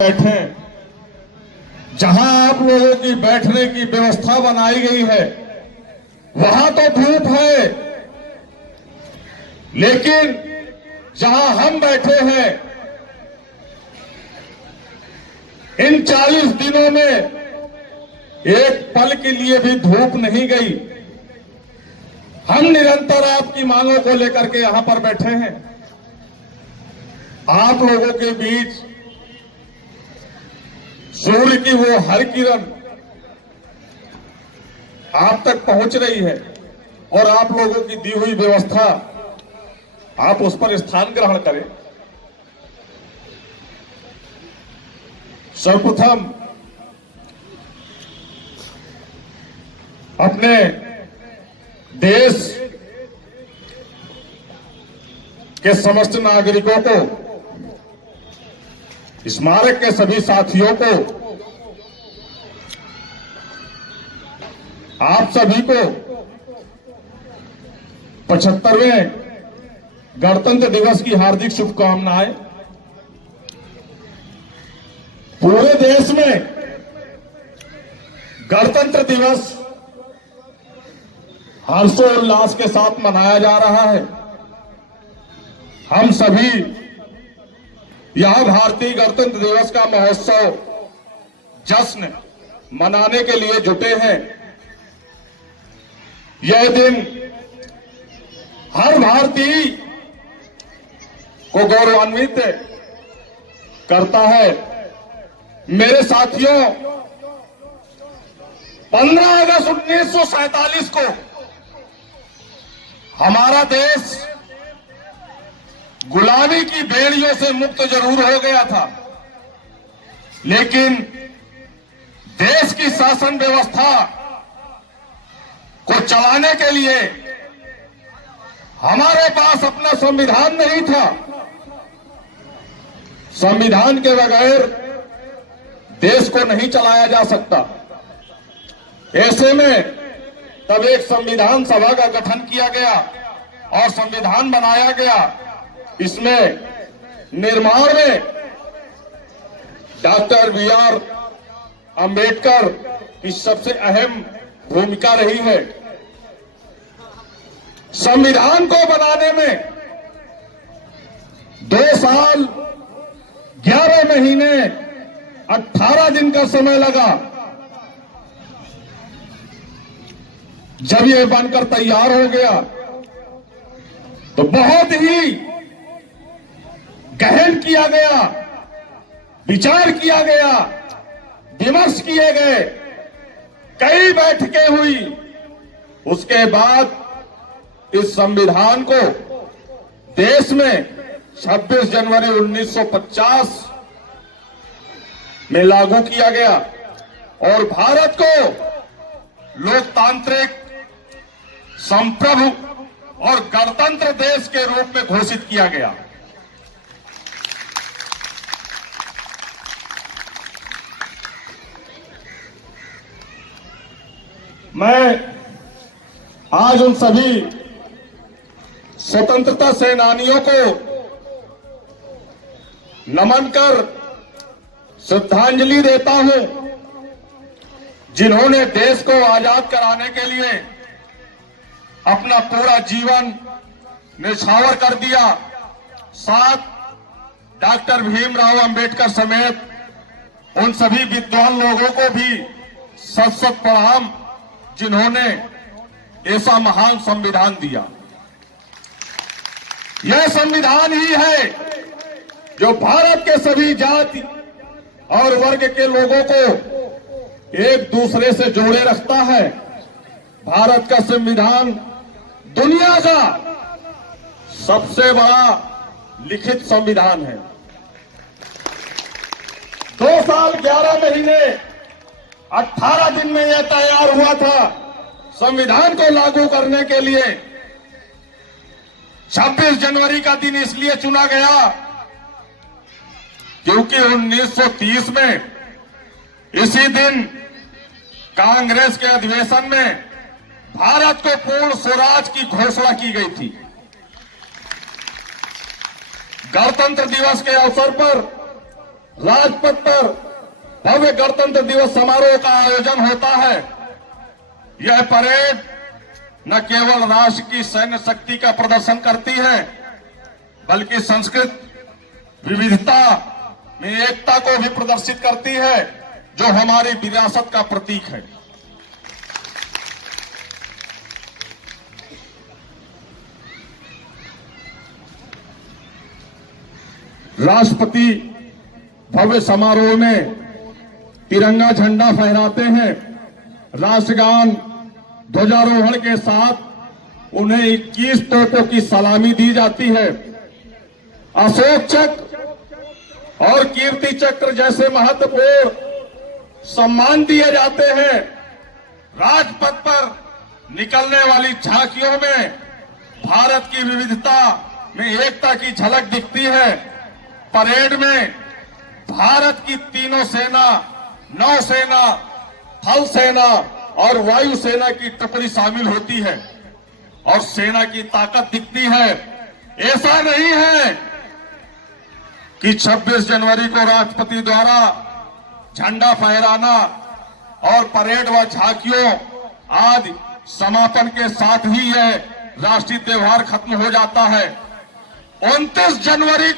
बैठे, जहां आप लोगों की बैठने की व्यवस्था बनाई गई है वहां तो धूप है, लेकिन जहां हम बैठे हैं इन 40 दिनों में एक पल के लिए भी धूप नहीं गई। हम निरंतर आपकी मांगों को लेकर के यहां पर बैठे हैं। आप लोगों के बीच सूर्य की वो हर किरण आप तक पहुंच रही है और आप लोगों की दी हुई व्यवस्था आप उस पर स्थान ग्रहण करें। सर्वप्रथम अपने देश के समस्त नागरिकों को, स्मारक के सभी साथियों को, आप सभी को 75वें गणतंत्र दिवस की हार्दिक शुभकामनाएं। पूरे देश में गणतंत्र दिवस हर्षोल्लास के साथ मनाया जा रहा है। हम सभी यह भारतीय गणतंत्र दिवस का महोत्सव जश्न मनाने के लिए जुटे हैं। यह दिन हर भारतीय को गौरवान्वित करता है। मेरे साथियों, 15 अगस्त 1947 को हमारा देश गुलामी की बेड़ियों से मुक्त जरूर हो गया था, लेकिन देश की शासन व्यवस्था को चलाने के लिए हमारे पास अपना संविधान नहीं था। संविधान के बगैर देश को नहीं चलाया जा सकता। ऐसे में तब एक संविधान सभा का गठन किया गया और संविधान बनाया गया। इसमें निर्माण में डॉक्टर बी.आर. अंबेडकर की सबसे अहम भूमिका रही है। संविधान को बनाने में 2 साल 11 महीने 18 दिन का समय लगा। जब यह बनकर तैयार हो गया तो बहुत ही गहन किया गया, विचार किया गया, विमर्श किए गए, कई बैठकें हुई। उसके बाद इस संविधान को देश में 26 जनवरी 1950 में लागू किया गया और भारत को लोकतांत्रिक, संप्रभु और गणतंत्र देश के रूप में घोषित किया गया। मैं आज उन सभी स्वतंत्रता सेनानियों को नमन कर श्रद्धांजलि देता हूं, जिन्होंने देश को आजाद कराने के लिए अपना पूरा जीवन न्यौछावर कर दिया। साथ डॉक्टर भीमराव अंबेडकर समेत उन सभी विद्वान लोगों को भी सत सत प्रणाम, जिन्होंने ऐसा महान संविधान दिया। यह संविधान ही है जो भारत के सभी जाति और वर्ग के लोगों को एक दूसरे से जोड़े रखता है। भारत का संविधान दुनिया का सबसे बड़ा लिखित संविधान है। 2 साल 11 महीने 18 दिन में यह तैयार हुआ था। संविधान को लागू करने के लिए 26 जनवरी का दिन इसलिए चुना गया क्योंकि 1930 में इसी दिन कांग्रेस के अधिवेशन में भारत को पूर्ण स्वराज की घोषणा की गई थी। गणतंत्र दिवस के अवसर पर राजपथ पर भव्य गणतंत्र दिवस समारोह का आयोजन होता है। यह परेड न केवल राष्ट्र की सैन्य शक्ति का प्रदर्शन करती है, बल्कि संस्कृत विविधता में एकता को भी प्रदर्शित करती है, जो हमारी विरासत का प्रतीक है। राष्ट्रपति भव्य समारोह में तिरंगा झंडा फहराते हैं। राष्ट्रगान ध्वजारोहण के साथ उन्हें 21 तोपों की सलामी दी जाती है। अशोक चक्र और कीर्ति चक्र जैसे महत्वपूर्ण सम्मान दिए जाते हैं। राजपथ पर निकलने वाली झांकियों में भारत की विविधता में एकता की झलक दिखती है। परेड में भारत की तीनों सेना, नौसेना, थल सेना और वायु सेना की टुकड़ी शामिल होती है और सेना की ताकत दिखती है। ऐसा नहीं है कि 26 जनवरी को राष्ट्रपति द्वारा झंडा फहराना और परेड व झांकियों आदि समापन के साथ ही यह राष्ट्रीय त्योहार खत्म हो जाता है। 29 जनवरी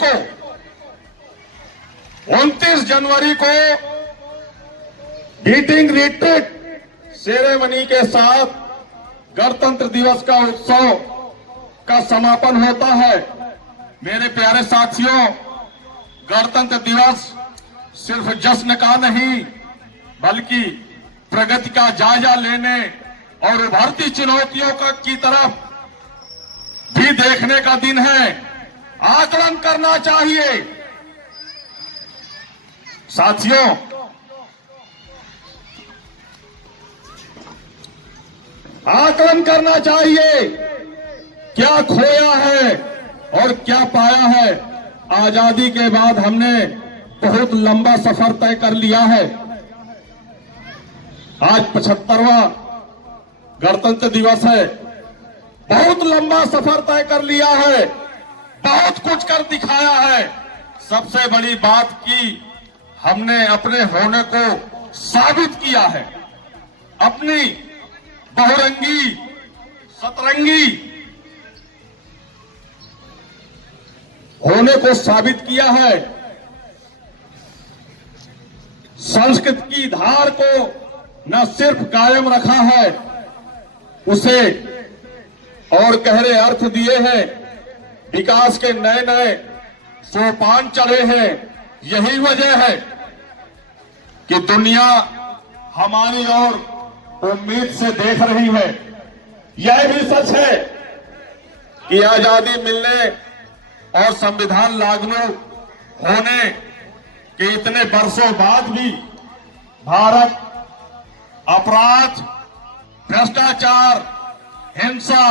को बीटिंग रिट्रीट सेरेमनी के साथ गणतंत्र दिवस का उत्सव का समापन होता है। मेरे प्यारे साथियों, गणतंत्र दिवस सिर्फ जश्न का नहीं, बल्कि प्रगति का जायजा लेने और उभरती चुनौतियों की तरफ भी देखने का दिन है। आकलन करना चाहिए। साथियों, आकलन करना चाहिए, क्या खोया है और क्या पाया है। आजादी के बाद हमने बहुत लंबा सफर तय कर लिया है। आज 75वां गणतंत्र दिवस है। बहुत लंबा सफर तय कर लिया है, बहुत कुछ कर दिखाया है। सबसे बड़ी बात की हमने अपने होने को साबित किया है। अपनी बहुरंगी, सतरंगी होने को साबित किया है। संस्कृत की धार को न सिर्फ कायम रखा है, उसे और गहरे अर्थ दिए हैं। विकास के नए नए सोपान चढ़े हैं। यही वजह है कि दुनिया हमारी ओर उम्मीद से देख रही है। यह भी सच है कि आजादी मिलने और संविधान लागू होने के इतने वर्षों बाद भी भारत अपराध, भ्रष्टाचार, हिंसा,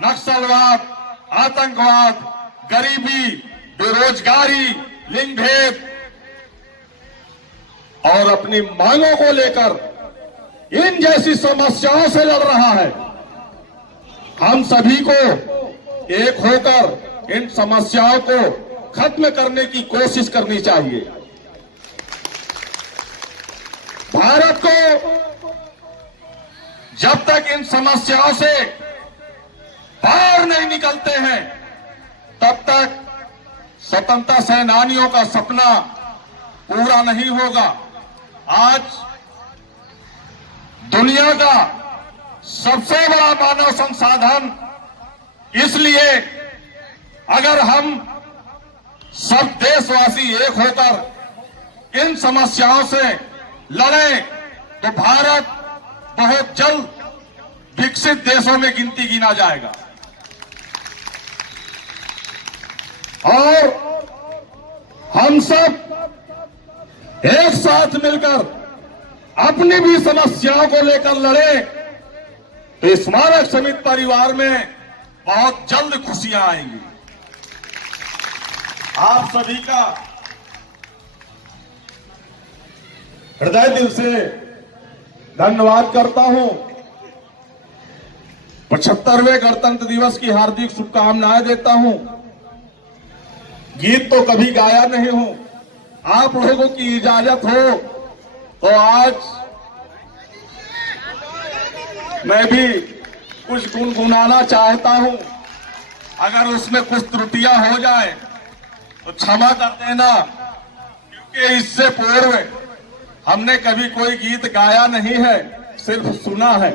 नक्सलवाद, आतंकवाद, गरीबी, बेरोजगारी, लिंग भेद और अपनी मांगों को लेकर इन जैसी समस्याओं से लड़ रहा है। हम सभी को एक होकर इन समस्याओं को खत्म करने की कोशिश करनी चाहिए। भारत को जब तक इन समस्याओं से बाहर नहीं निकलते हैं, तब तक स्वतंत्रता सेनानियों का सपना पूरा नहीं होगा। आज दुनिया का सबसे बड़ा मानव संसाधन, इसलिए अगर हम सब देशवासी एक होकर इन समस्याओं से लड़ें, तो भारत बहुत जल्द विकसित देशों में गिनती गिना जाएगा। और हम सब एक साथ मिलकर अपनी भी समस्याओं को लेकर लड़े, तो स्मारक समिति परिवार में बहुत जल्द खुशियां आएंगी। आप सभी का हृदय दिल से धन्यवाद करता हूं। 75वें गणतंत्र दिवस की हार्दिक शुभकामनाएं देता हूं। गीत तो कभी गाया नहीं हूं, आप लोगों की इजाजत हो तो आज मैं भी कुछ गुनगुनाना चाहता हूं। अगर उसमें कुछ त्रुटियां हो जाए तो क्षमा कर देना, क्योंकि इससे पूर्व हमने कभी कोई गीत गाया नहीं है, सिर्फ सुना है।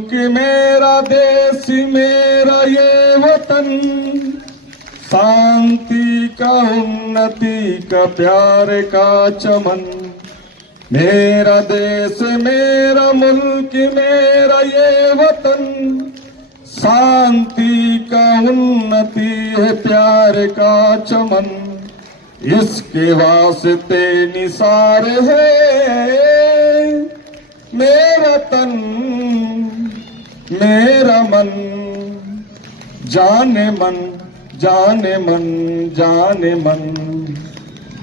कि मेरा देश मेरा ये वतन, शांति का उन्नति का प्यार का चमन। मेरा देश मेरा मुल्क मेरा ये वतन, शांति का उन्नति है प्यार का चमन। इसके वास्ते निसार है मेरा तन मेरा मन, जाने मन जाने मन जाने मन।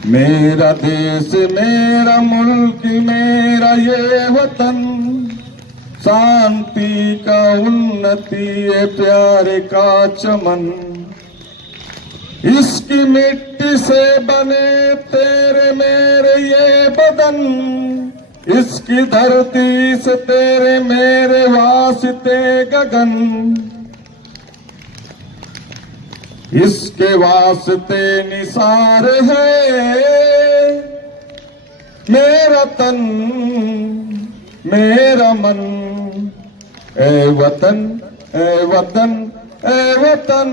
मेरा देश मेरा मुल्क मेरा ये वतन, शांति का उन्नति है प्यार का चमन। इसकी मिट्टी से बने तेरे मेरे ये बदन, इसकी धरती से तेरे मेरे वास्ते गगन। इसके वास्ते निसार है मेरा तन मेरा मन। ए वतन ए वतन ए वतन,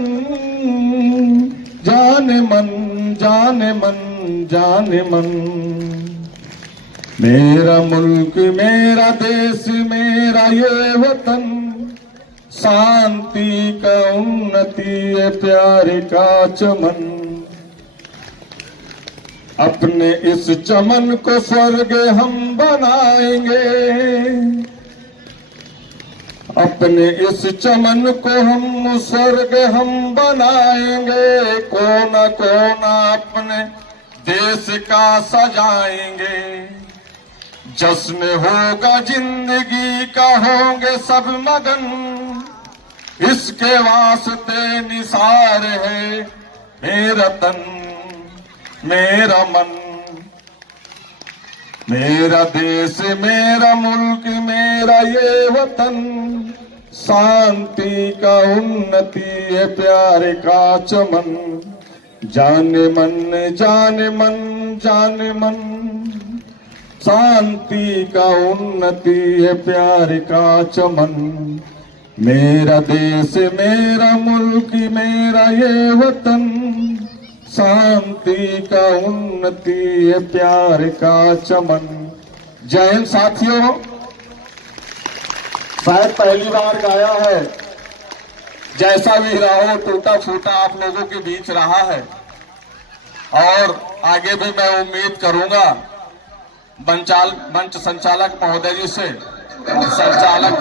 जाने मन जाने मन जाने मन। मेरा मुल्क मेरा देश मेरा ये वतन, शांति का उन्नति है प्यार का चमन। अपने इस चमन को स्वर्ग हम बनाएंगे, अपने इस चमन को हम स्वर्ग हम बनाएंगे। कोना कोना अपने देश का सजाएंगे, जश्न होगा जिंदगी का होंगे सब मगन। इसके वास्ते निसार है मेरा तन मेरा मन। मेरा देश मेरा मुल्क मेरा ये वतन, शांति का उन्नति है प्यार का चमन। जाने मन जाने मन जाने मन, शांति का उन्नति है प्यार का चमन। मेरा देश मेरा मुल्क मेरा ये वतन, शांति का उन्नति है प्यार का चमन। जय हिंद साथियों, शायद पहली बार गाया है। जैसा भी रहा हो टूटा फूटा आप लोगों के बीच रहा है, और आगे भी मैं उम्मीद करूंगा मंच संचालक महोदय जी से, संचालक